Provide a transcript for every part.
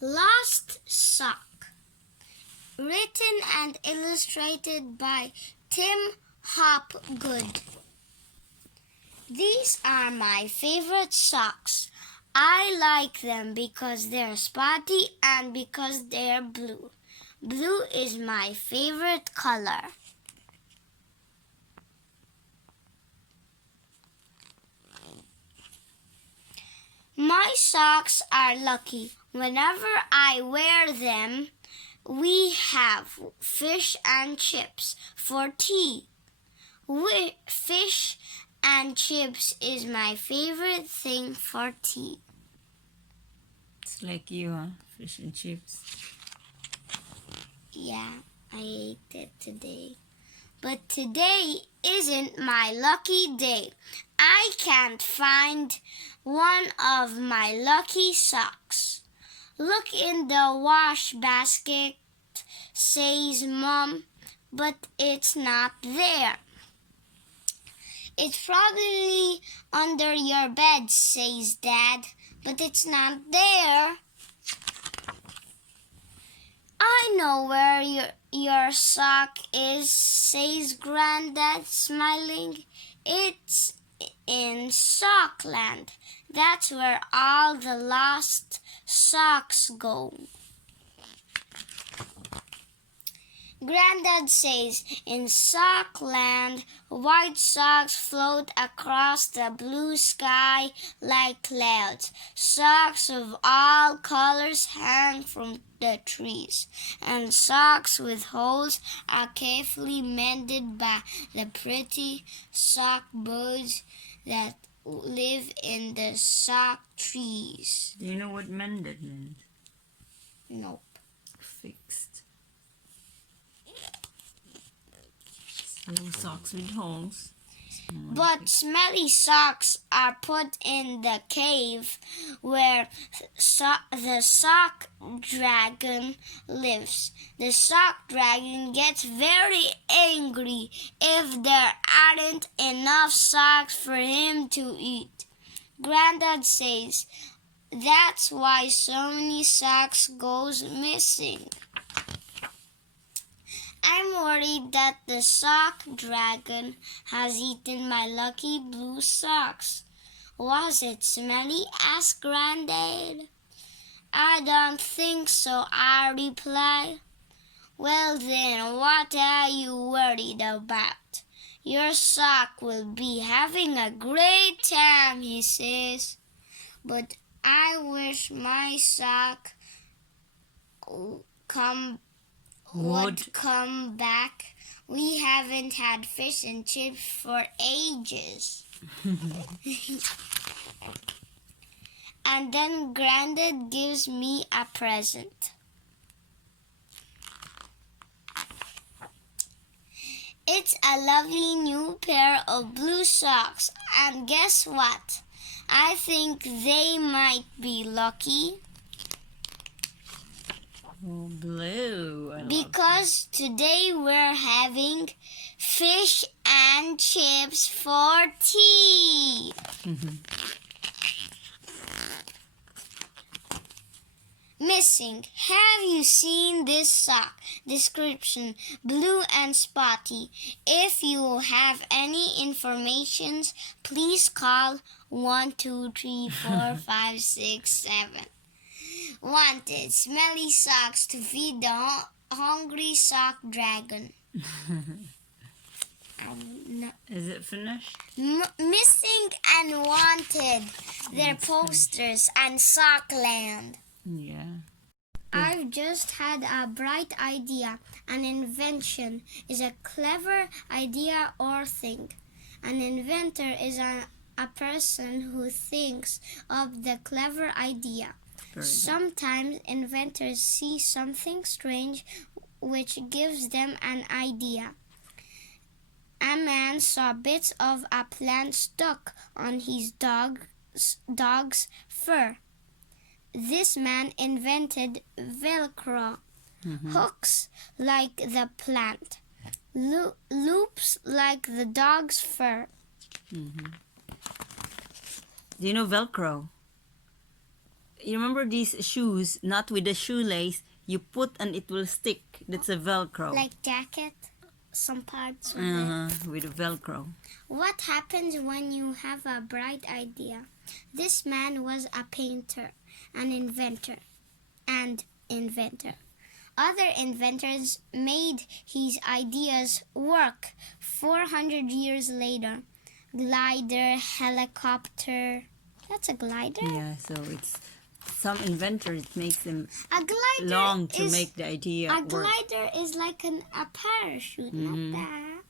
Lost Sock. Written and illustrated by Tim Hopgood. These are my favorite socks. I like them because they're spotty and because they're blue. Blue is my favorite color. My socks are lucky. Whenever I wear them, we have fish and chips for tea. Fish and chips is my favorite thing for tea. It's like you, huh? Fish and chips. Yeah, I ate it today. But today isn't my lucky day. I can't find one of my lucky socks. Look in the wash basket, says Mom, but it's not there. It's probably under your bed, says Dad, but it's not there. I know where your sock is, says Granddad, smiling. It's in Sockland. That's where all the lost socks go. Granddad says, in Sockland, white socks float across the blue sky like clouds. Socks of all colors hang from the trees, and socks with holes are carefully mended by the pretty sock birds that live in the sock trees. Do you know what mended means? Nope. Fixed. Little socks with holes. But smelly socks are put in the cave where the sock dragon lives. The sock dragon gets very angry if there aren't enough socks for him to eat. Granddad says that's why so many socks goes missing. I'm worried that the sock dragon has eaten my lucky blue socks. Was it smelly? Asked Granddad. I don't think so, I reply. Well then, what are you worried about? Your sock will be having a great time, he says. But I wish my sock would come back. We haven't had fish and chips for ages. And then Granddad gives me a present. It's a lovely new pair of blue socks. And guess what? I think they might be lucky. Oh, blue. Because today we're having fish and chips for tea. Missing. Have you seen this sock? Description: blue and spotty. If you have any information, please call 1, 2, 3, 4, 5, 6, 7. Wanted smelly socks to feed the hungry sock dragon. Is it finished? Missing and wanted. They're posters and Sockland. Yeah. I've just had a bright idea. An invention is a clever idea or thing. An inventor is a person who thinks of the clever idea. Sometimes inventors see something strange which gives them an idea. A man saw bits of a plant stuck on his dog's fur. This man invented Velcro, hooks like the plant, loops like the dog's fur. Do you know Velcro? you remember these shoes, not with the shoelace, you put and it will stick. That's a Velcro. Like jacket, some parts of it. With a Velcro. What happens when you have a bright idea? This man was a painter, an inventor, and inventor. Other inventors made his ideas work 400 years later. Glider, helicopter. That's a glider? Yeah, so it's some inventors, it makes them A glider long to is, make the idea a work. glider is like a parachute, not that.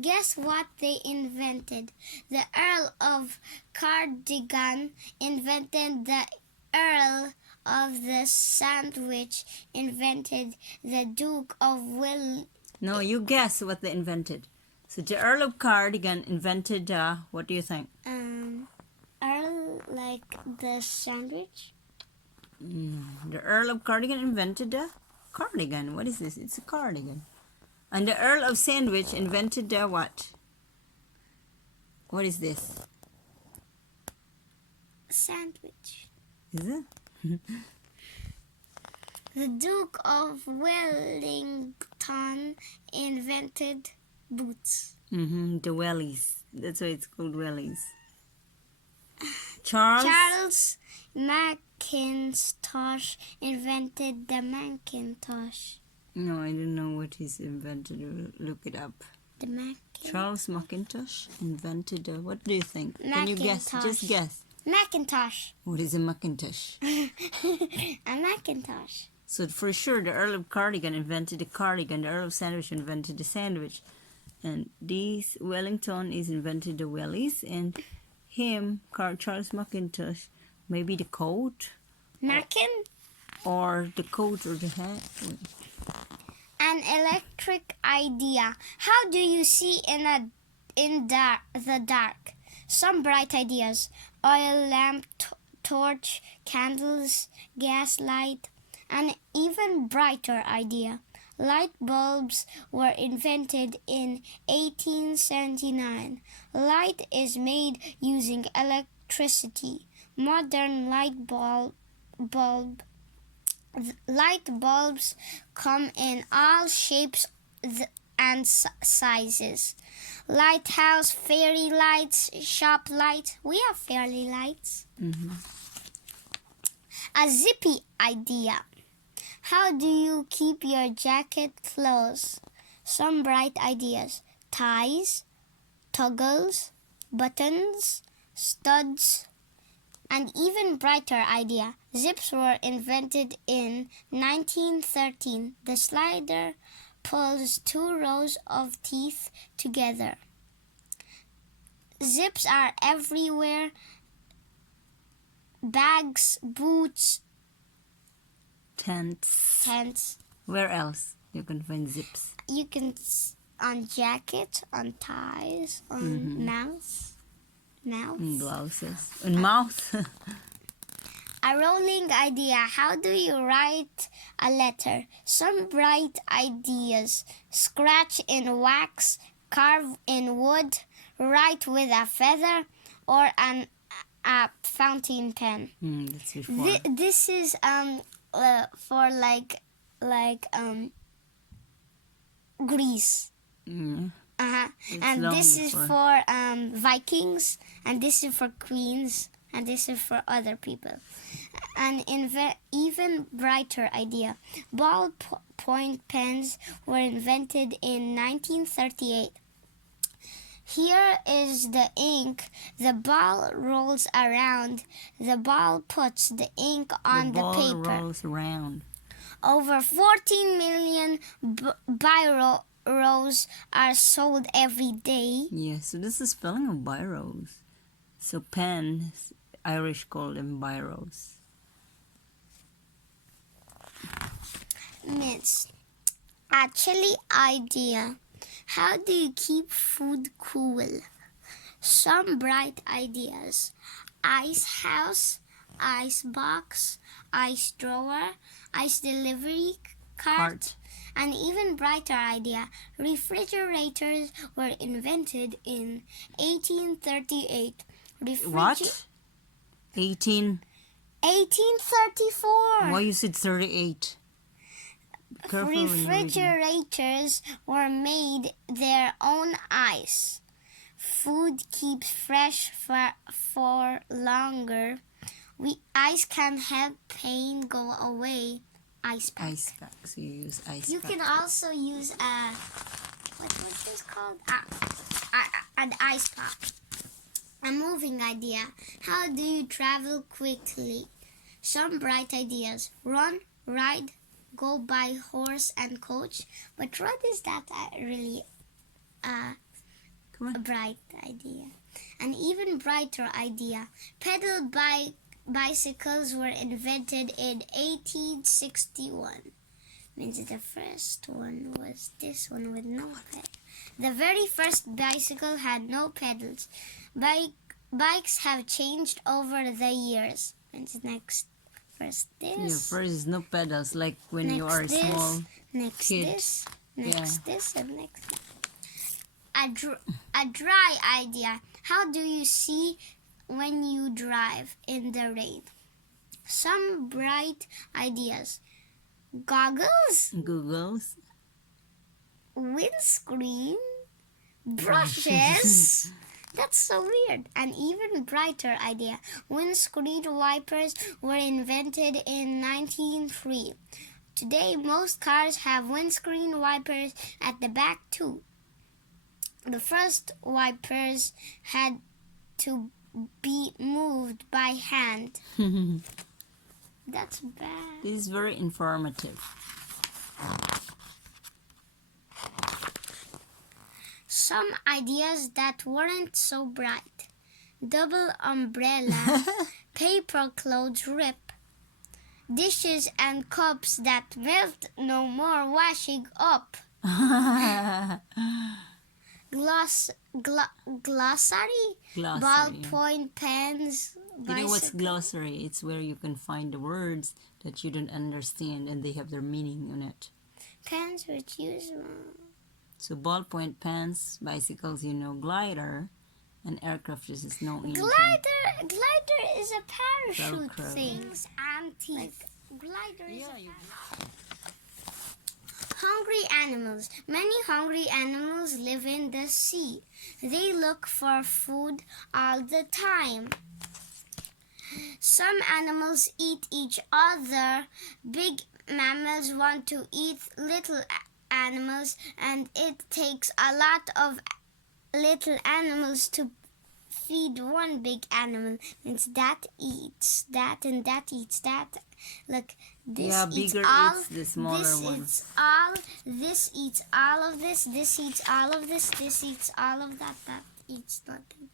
Guess what they invented? The Earl of Cardigan invented the Earl of the Sandwich, invented the Duke of No, you guess what they invented. So the Earl of Cardigan invented, what do you think? Earl, like the sandwich? The Earl of Cardigan invented the cardigan. What is this? It's a cardigan. And the Earl of Sandwich invented the what? What is this? Sandwich. Is it? The Duke of Wellington invented boots. The wellies. That's why it's called wellies. Charles Macintosh invented the Macintosh. No, I don't know what he's invented. Look it up. The Macintosh. Charles Macintosh invented the, what do you think? Can you guess? Macintosh. Just guess. Macintosh. What is a Macintosh? A Macintosh. So for sure, the Earl of Cardigan invented the cardigan. The Earl of Sandwich invented the sandwich. And these Wellington is invented the wellies. And him, Charles Macintosh, maybe the coat. Macin? Or the coat or the hat. An electric idea. How do you see in the dark? Some bright ideas. Oil lamp, torch, candles, gas light. An even brighter idea. Light bulbs were invented in 1879. Light is made using electricity. Modern light bulbs come in all shapes and sizes. Lighthouse, fairy lights, shop lights. We have fairy lights. A zippy idea. How do you keep your jacket closed? Some bright ideas. Ties, toggles, buttons, studs. An even brighter idea. Zips were invented in 1913. The slider pulls 2 rows of teeth together. Zips are everywhere. Bags, boots, Tents. Where else you can find zips? You can on jackets, on ties, on mouths. And blouses. And mouth. A rolling idea. How do you write a letter? Some bright ideas. Scratch in wax, carve in wood, write with a feather, or a fountain pen. That's before. This is for like Greece. And this is for Vikings, and this is for queens, and this is for other people. An even brighter idea. Ballpoint pens were invented in 1938. Here is the ink. The ball rolls around. The ball puts the ink on the paper. The ball rolls around. Over 14 million biros are sold every day. Yeah, so this is spelling of biros. So pen, Irish call them biros. Miss, a chilly idea. How do you keep food cool? Some bright ideas. Ice house, ice box, ice drawer, ice delivery cart. An even brighter idea. Refrigerators were invented in 1838. What? 18? 1834. Why you said 38? Careful when you're reading. Refrigerators were made their own ice. Food keeps fresh for longer. Ice can help pain go away. Ice pack. Ice pack. So you use ice You pack. can also use what's this called? An ice pack. A moving idea. How do you travel quickly? Some bright ideas. Run, ride, go by horse and coach. But what is that really a bright idea? An even brighter idea. Pedal bicycles were invented in 1861. Means the first one was this one with no pedal. The very first bicycle had no pedals. Bikes have changed over the years. Means next first this. Yeah, first is no pedals, like when you are a small next kid. This, next this, and next that. A dry idea. How do you see when you drive in the rain? Some bright ideas. Goggles, Googles. windscreen, brushes. That's so weird. An even brighter idea. Windscreen wipers were invented in 1903. Today, most cars have windscreen wipers at the back too. The first wipers had to be moved by hand. That's bad. This is very informative. Some ideas that weren't so bright. Double umbrella, paper clothes rip, dishes and cups that melt no more washing up. Glossary, ballpoint pens. You know what's glossary? It's where you can find the words that you don't understand and they have their meaning on it. Pens which use. So ballpoint pens, bicycles, glider, and aircraft is no engine. Glider is a parachute Velcro. thing. Antique. Glider is Hungry animals. Many hungry animals live in the sea. They look for food all the time. Some animals eat each other. Big mammals want to eat little animals, and it takes a lot of little animals to feed one big animal. Means that eats that and that eats that. Look, this eats bigger all, eats the smaller this one. eats all, this eats all of this eats all of this eats all of that eats nothing.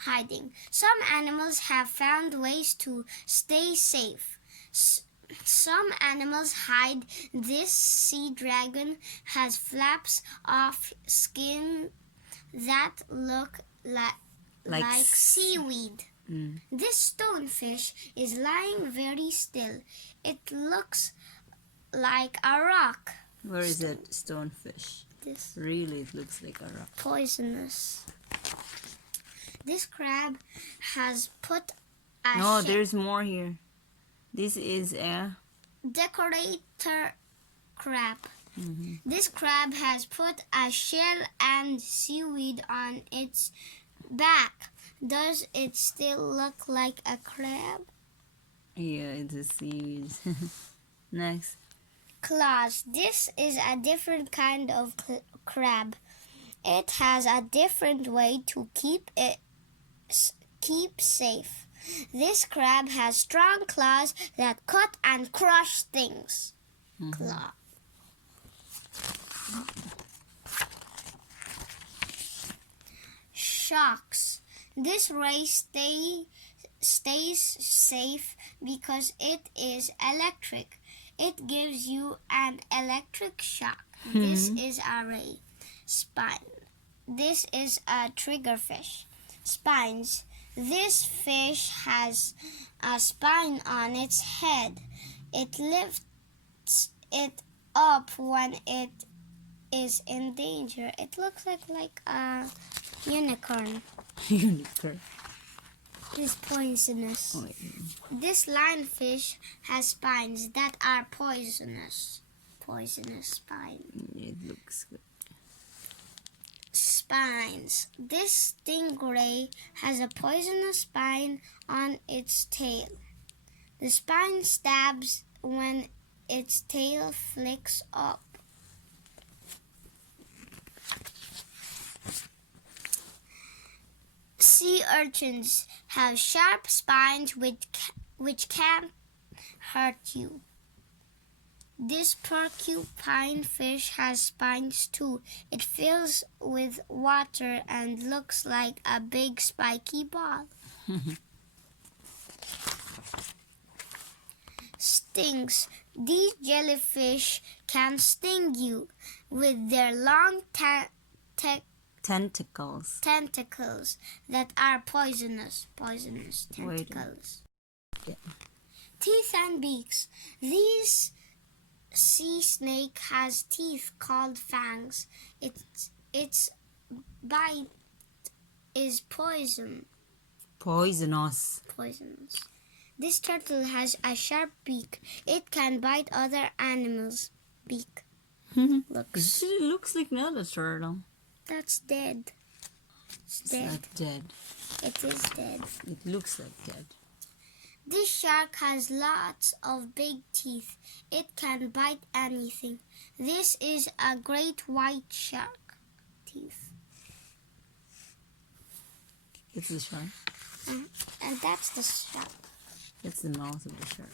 Hiding. Some animals have found ways to stay safe. Some animals hide. This sea dragon has flaps of skin that look like seaweed. This stonefish is lying very still. It looks like a rock. Where is that stonefish? This Really, it looks like a rock. poisonous. This crab has put a No, there's more here. This is a decorator crab. This crab has put a shell and seaweed on its back. Does it still look like a crab? Yeah, it's a seaweed. Next. Claws. This is a different kind of crab. It has a different way to keep safe. This crab has strong claws that cut and crush things. Claw. Shocks. This ray stays safe because it is electric. It gives you an electric shock. This is a ray. Spine. This is a triggerfish. Spines. This fish has a spine on its head. It lifts it up when it is in danger. It looks like a unicorn. Unicorn. is poisonous. Wait. This lionfish has spines that are poisonous. Poisonous spine. It looks good. Spines. This stingray has a poisonous spine on its tail. The spine stabs when its tail flicks up. Sea urchins have sharp spines which can hurt you. This porcupine fish has spines too. It fills with water and looks like a big spiky ball. Stings. These jellyfish can sting you with their long Tentacles. tentacles that are poisonous. Poisonous Wait. tentacles. Yeah. Teeth and beaks. These sea snake has teeth called fangs. Its bite is poisonous. This turtle has a sharp beak. It can bite other animals' beak. It Looks. looks like another turtle. That's dead. It's It's dead. not dead. It is dead. It looks like dead. This shark has lots of big teeth. It can bite anything. This is a great white shark. Teeth. It's the shark. And that's the shark. It's the mouth of the shark.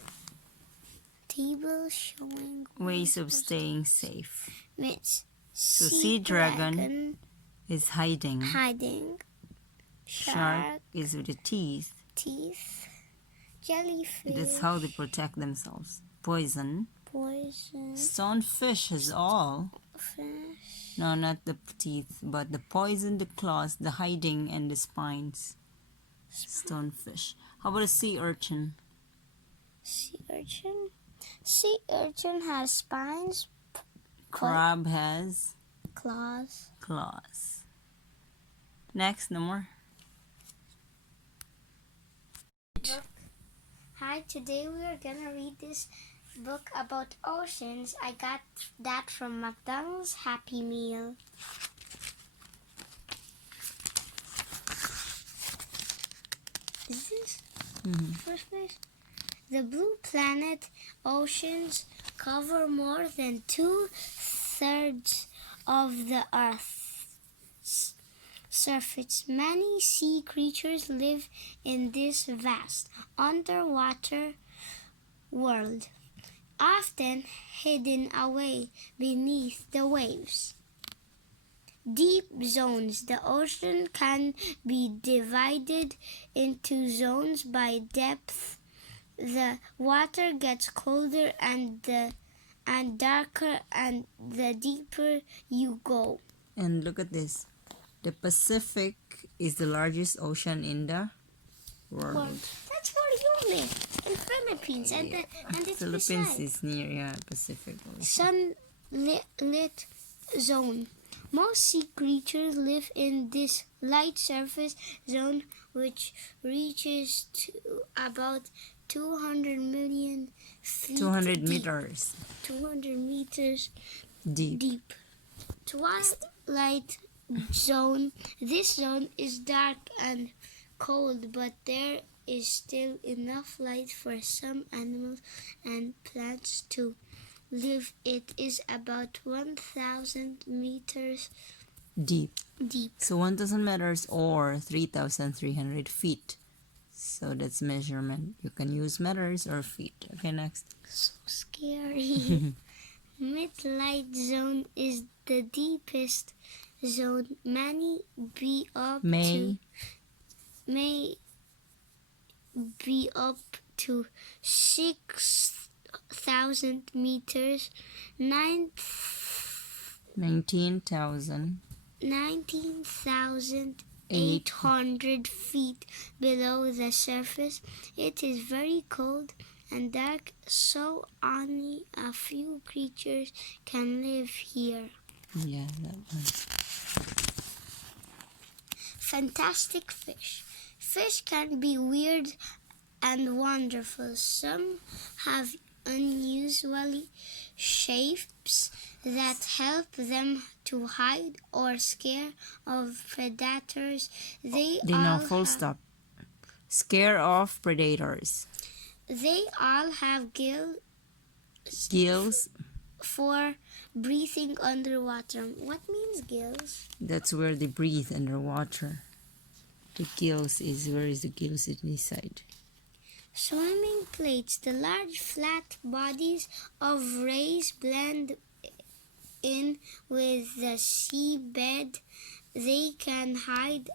Table showing Ways of staying safe. Myths. So sea dragon is hiding. Hiding. Shark is with the teeth. Teeth. Jellyfish. That's how they protect themselves. Poison. Poison. Stonefish has all. Fish. No, not the teeth, but the poison, the claws, the hiding, and the spines. Stonefish. How about a sea urchin? Sea urchin. Sea urchin has spines, Crab has claws. claws. Next, no more. Hi, today we are gonna read this book about oceans. I got that from McDonald's Happy Meal. Is this first page? The blue planet oceans cover more than 2/3 of the Earth's surface. Many sea creatures live in this vast underwater world, often hidden away beneath the waves. Deep zones. The ocean can be divided into zones by depth. The water gets colder and darker and the deeper you go. And look at this. The Pacific is the largest ocean in the world. Well, that's where you live, in Philippines, and it's Philippines beside. is near Pacific Ocean. Sunlit zone. Most sea creatures live in this light surface zone, which reaches to about 200 million feet 200 deep. meters 200 meters deep. deep. Twilight zone. This zone is dark and cold, but there is still enough light for some animals and plants to live. It is about 1,000 meters Deep. deep. So 1,000 meters or 3,300 feet. So that's measurement. You can use meters or feet. Okay, next. So scary. Midlight zone is the deepest zone. May be up to 6,000 meters. 19,800 feet below the surface. It is very cold and dark, so only a few creatures can live here. Yeah, that one. Fantastic fish. Fish can be weird and wonderful. Some have unusual shapes that help them to hide or scare off predators. Dino, full stop. Scare off predators. They all have Gills, for breathing underwater. What means gills? that's where they breathe underwater. The gills is, where is the gills in this side? Swimming plates. The large flat bodies of rays blend in with the seabed. They can hide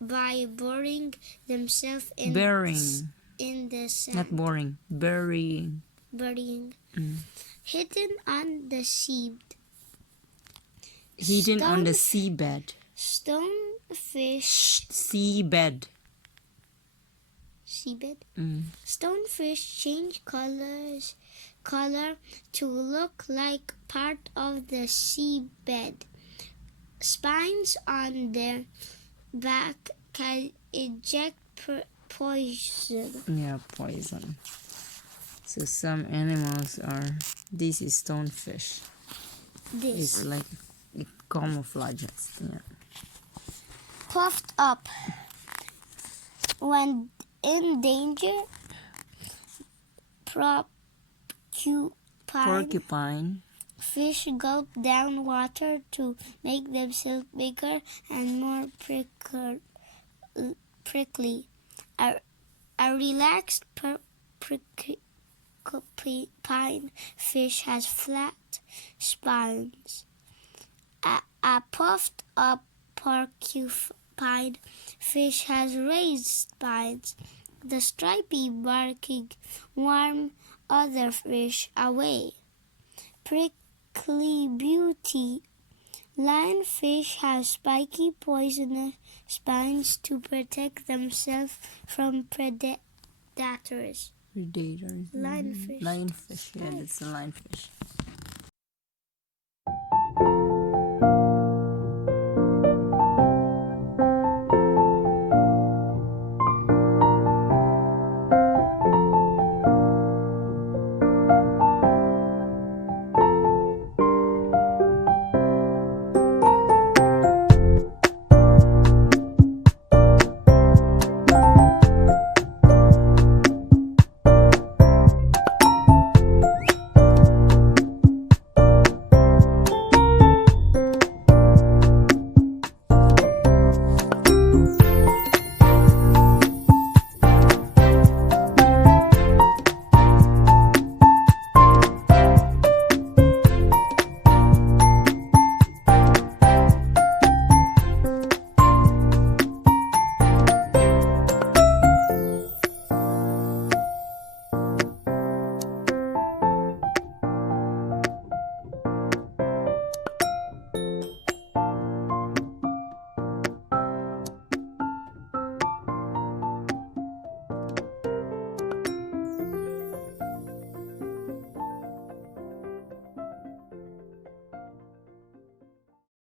by burying themselves in Burying, the sand. not boring. Burying. Burying. Mm. Hidden on the seabed. Hidden on the seabed. Stonefish. Seabed. Seabed. Mm. Stonefish change color to look like part of the seabed. Spines on their back can eject poison. Yeah, poison. So some animals are, this is stonefish. This It's like it camouflages. Yeah. puffed up. When in danger, Porcupine. fish gulp down water to make themselves bigger and more prickly. A relaxed porcupine fish has flat spines. A puffed up porcupine fish has raised spines. The stripy barking warn other fish away. Prickly beauty. Lionfish have spiky poisonous spines to protect themselves from predators. Predators. Lionfish. Lionfish. Yeah, that's a lionfish.